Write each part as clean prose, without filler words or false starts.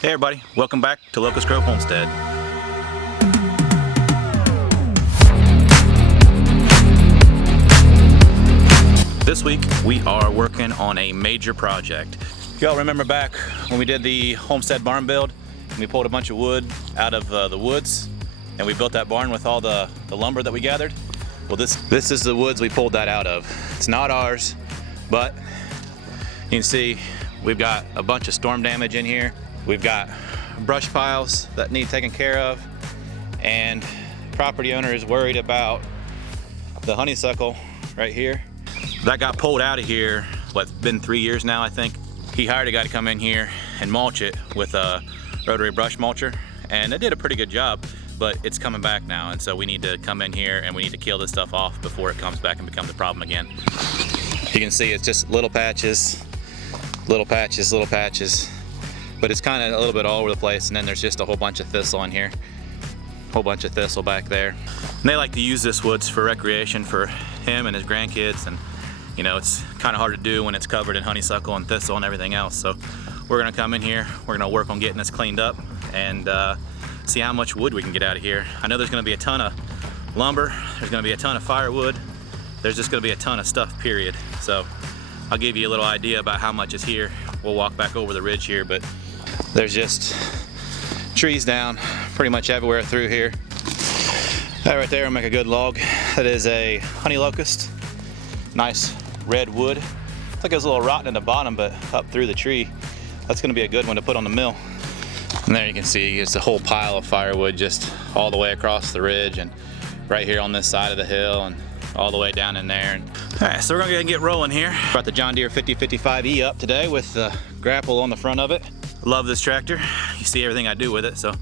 Hey everybody, welcome back to Locust Grove Homestead. This week we are working on a major project. Y'all remember back when we did the homestead barn build and we pulled a bunch of wood out of the woods and we built that barn with all the lumber that we gathered? Well, this is the woods we pulled that out of. It's not ours, but you can see we've got a bunch of storm damage in here. We've got brush piles that need taken care of, and property owner is worried about the honeysuckle right here. That got pulled out of here, what's been 3 years now, I think. He hired a guy to come in here and mulch it with a rotary brush mulcher, and it did a pretty good job, but it's coming back now, and so we need to come in here and we need to kill this stuff off before it comes back and becomes a problem again. You can see it's just little patches, little patches, little patches, but it's kind of a little bit all over the place, and then there's just a whole bunch of thistle in here, whole bunch of thistle back there. And they like to use this woods for recreation for him and his grandkids, and you know, it's kind of hard to do when it's covered in honeysuckle and thistle and everything else. So we're gonna come in here, we're gonna work on getting this cleaned up and see how much wood we can get out of here. I know there's gonna be a ton of lumber, there's gonna be a ton of firewood, there's just gonna be a ton of stuff, period. So I'll give you a little idea about how much is here. We'll walk back over the ridge here, but there's just trees down pretty much everywhere through here. That right there will make a good log. That is a honey locust, nice red wood. It's like it was a little rotten in the bottom, but up through the tree, that's gonna be a good one to put on the mill. And there you can see it's a whole pile of firewood just all the way across the ridge and right here on this side of the hill and all the way down in there. All right, so we're gonna get rolling here. Brought the John Deere 5055E up today with the grapple on the front of it. Love this tractor. You see everything I do with it. So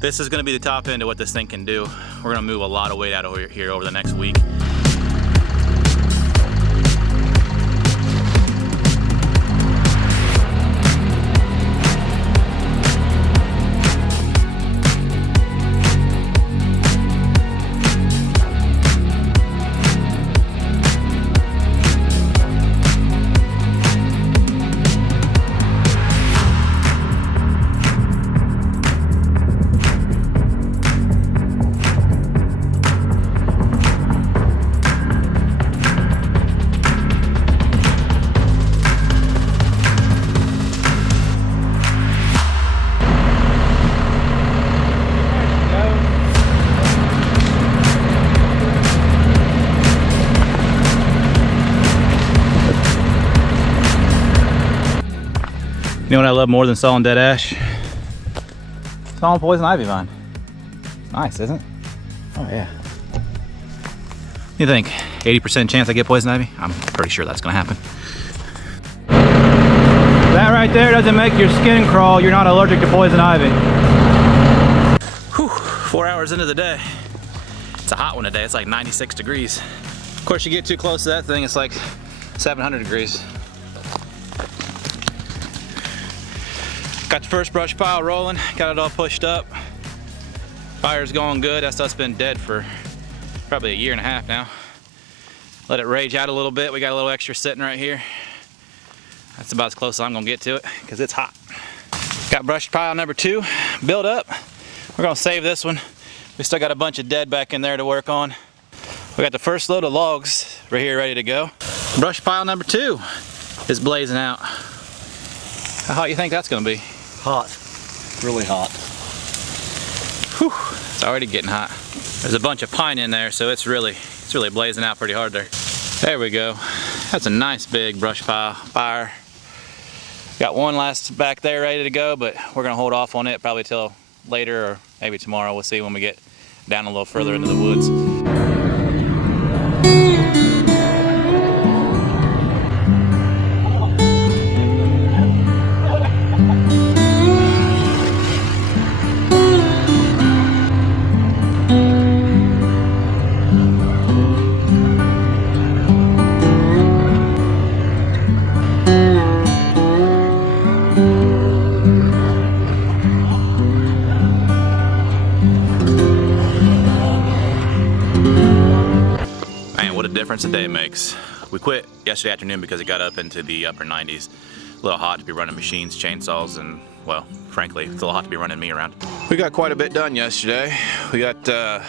this is gonna be the top end of what this thing can do. We're gonna move a lot of weight out of here over the next week. You know what I love more than sawing dead ash? Sawing poison ivy vine. Nice, isn't it? Oh yeah. You think 80% chance I get poison ivy? I'm pretty sure that's gonna happen. That right there doesn't make your skin crawl. You're not allergic to poison ivy. Whew, 4 hours into the day. It's a hot one today. It's like 96 degrees. Of course, you get too close to that thing, it's like 700 degrees. Got the first brush pile rolling, got it all pushed up. Fire's going good. That stuff's been dead for probably 1.5 years now. Let it rage out a little bit. We got a little extra sitting right here. That's about as close as I'm gonna get to it because it's hot. Got brush pile number 2 built up. We're gonna save this one. We still got a bunch of dead back in there to work on. We got the first load of logs right here ready to go. Brush pile number 2 is blazing out. How hot you think that's gonna be? Hot, really hot. Whew, it's already getting hot. There's a bunch of pine in there, so it's really blazing out pretty hard there. There we go. That's a nice big brush pile fire. Got one last back there ready to go, but we're gonna hold off on it probably till later or maybe tomorrow. We'll see when we get down a little further into the woods. difference a day makes. We quit yesterday afternoon because it got up into the upper 90s. a little hot to be running machines, chainsaws, and, well, frankly, it's a little hot to be running me around. We got quite a bit done yesterday. We got a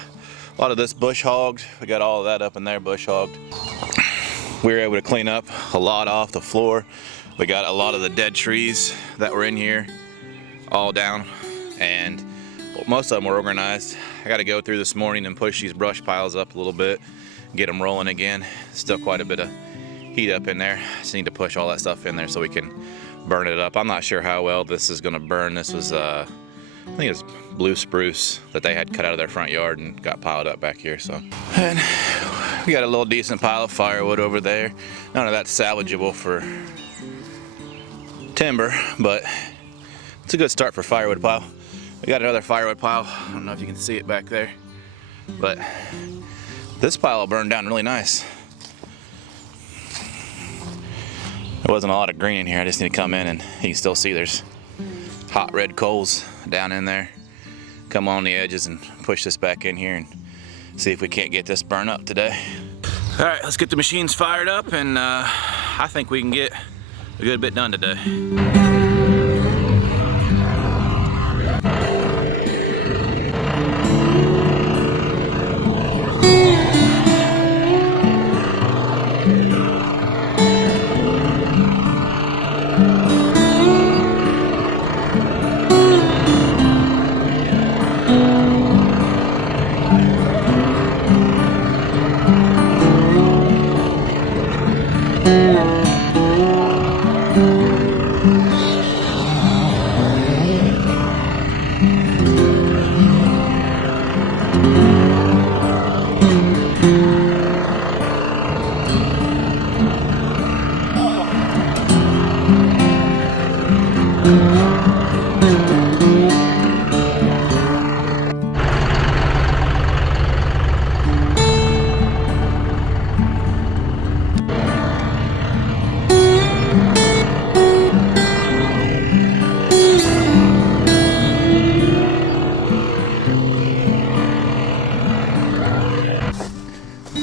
lot of this bush hogged. We got all of that up in there bush hogged. We were able to clean up a lot off the floor. We got a lot of the dead trees that were in here all down, and most of them were organized. I got to go through this morning and push these brush piles up a little bit, get them rolling again. Still quite a bit of heat up in there. Just need to push all that stuff in there so we can burn it up. I'm not sure how well this is going to burn. This was I think it's blue spruce that they had cut out of their front yard and got piled up back here. So, and we got a little decent pile of firewood over there. None of that's salvageable for timber, but it's a good start for firewood pile. We got another firewood pile. I don't know if you can see it back there, but this pile will burn down really nice. There wasn't a lot of green in here. I just need to come in and you can still see there's hot red coals down in there. Come on the edges and push this back in here and see if we can't get this burned up today. All right, let's get the machines fired up, and I think we can get a good bit done today.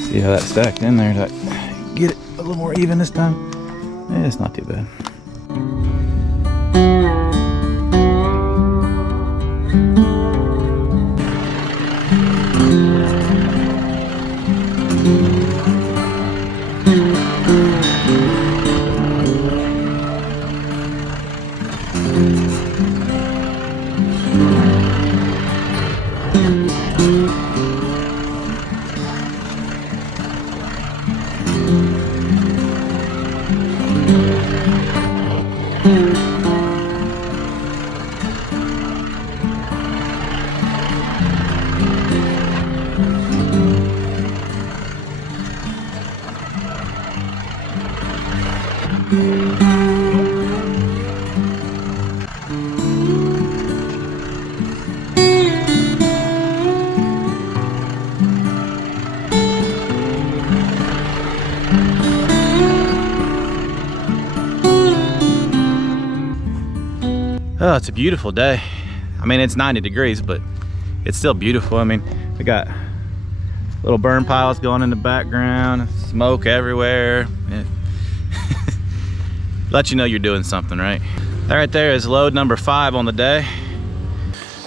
See how that stacked in there? Did I get it a little more even this time? It's not too bad. Oh, it's a beautiful day. I mean, it's 90 degrees, but it's still beautiful. I mean, we got little burn piles going in the background, smoke everywhere. Let you know you're doing something, right? That right there is load number 5 on the day.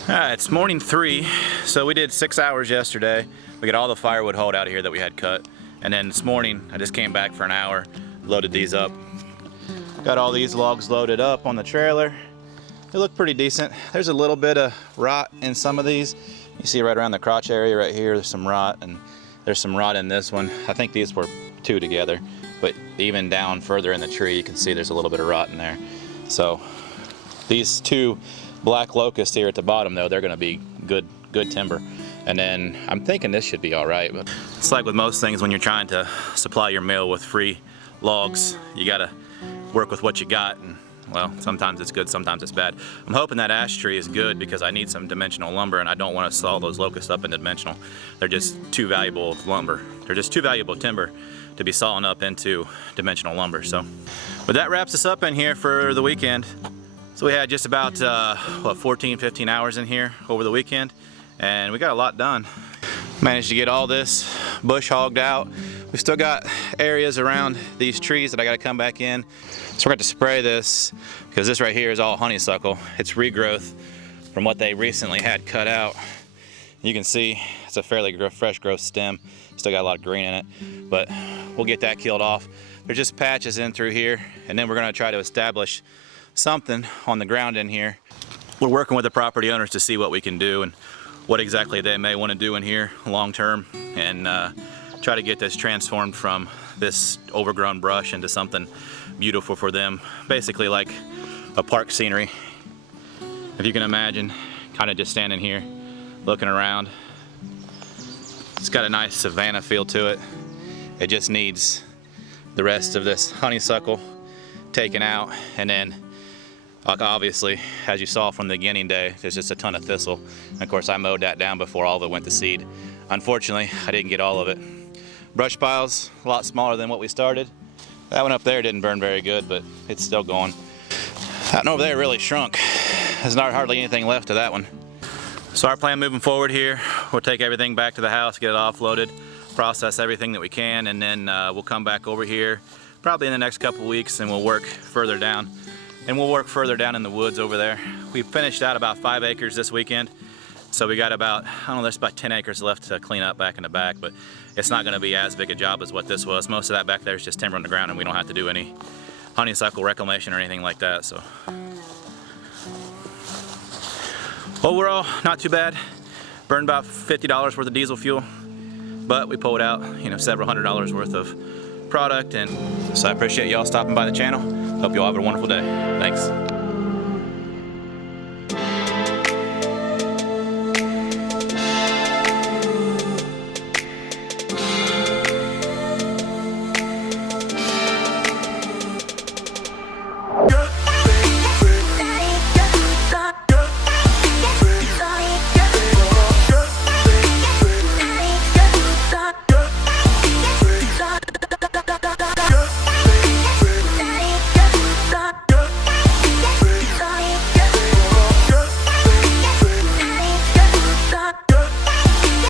All right, it's morning 3, so we did 6 hours yesterday. We got all the firewood hauled out of here that we had cut. And then this morning, I just came back for an hour, loaded these up. Got all these logs loaded up on the trailer. They look pretty decent. There's a little bit of rot in some of these. You see right around the crotch area right here, there's some rot, and there's some rot in this one. I think these were 2 together, but even down further in the tree, you can see there's a little bit of rot in there. So these 2 black locusts here at the bottom, though, they're gonna be good timber. And then I'm thinking this should be all right, but it's like with most things when you're trying to supply your mill with free logs, you gotta work with what you got. And well, sometimes it's good, sometimes it's bad. I'm hoping that ash tree is good because I need some dimensional lumber, and I don't want to saw those locusts up into dimensional. They're just too valuable lumber. They're just too valuable timber to be sawing up into dimensional lumber. So, but that wraps us up in here for the weekend. So we had just about, 14, 15 hours in here over the weekend, and we got a lot done. Managed to get all this bush hogged out. We've still got areas around these trees that I gotta come back in. So we're going to spray this because this right here is all honeysuckle. It's regrowth from what they recently had cut out. You can see it's a fairly fresh growth stem. Still got a lot of green in it, but we'll get that killed off. There's just patches in through here, and then we're gonna try to establish something on the ground in here. We're working with the property owners to see what we can do and what exactly they may want to do in here long term, and try to get this transformed from this overgrown brush into something beautiful for them. Basically like a park scenery. If you can imagine, kind of just standing here, looking around. It's got a nice savanna feel to it. It just needs the rest of this honeysuckle taken out, and then obviously, as you saw from the beginning day, there's just a ton of thistle. And of course, I mowed that down before all of it went to seed. Unfortunately, I didn't get all of it. Brush piles, a lot smaller than what we started. That one up there didn't burn very good, but it's still going. That one over there really shrunk. There's not hardly anything left of that one. So our plan moving forward here, we'll take everything back to the house, get it offloaded, process everything that we can, and then we'll come back over here probably in the next couple weeks, and we'll work further down. And we'll work further down in the woods over there. We finished out about 5 acres this weekend. So we got about, I don't know, there's about 10 acres left to clean up back in the back, but it's not gonna be as big a job as what this was. Most of that back there is just timber on the ground, and we don't have to do any honeysuckle reclamation or anything like that, so. Overall, not too bad. Burned about $50 worth of diesel fuel, but we pulled out, several $100s worth of product, and so I appreciate y'all stopping by the channel. Hope you all have a wonderful day. Thanks.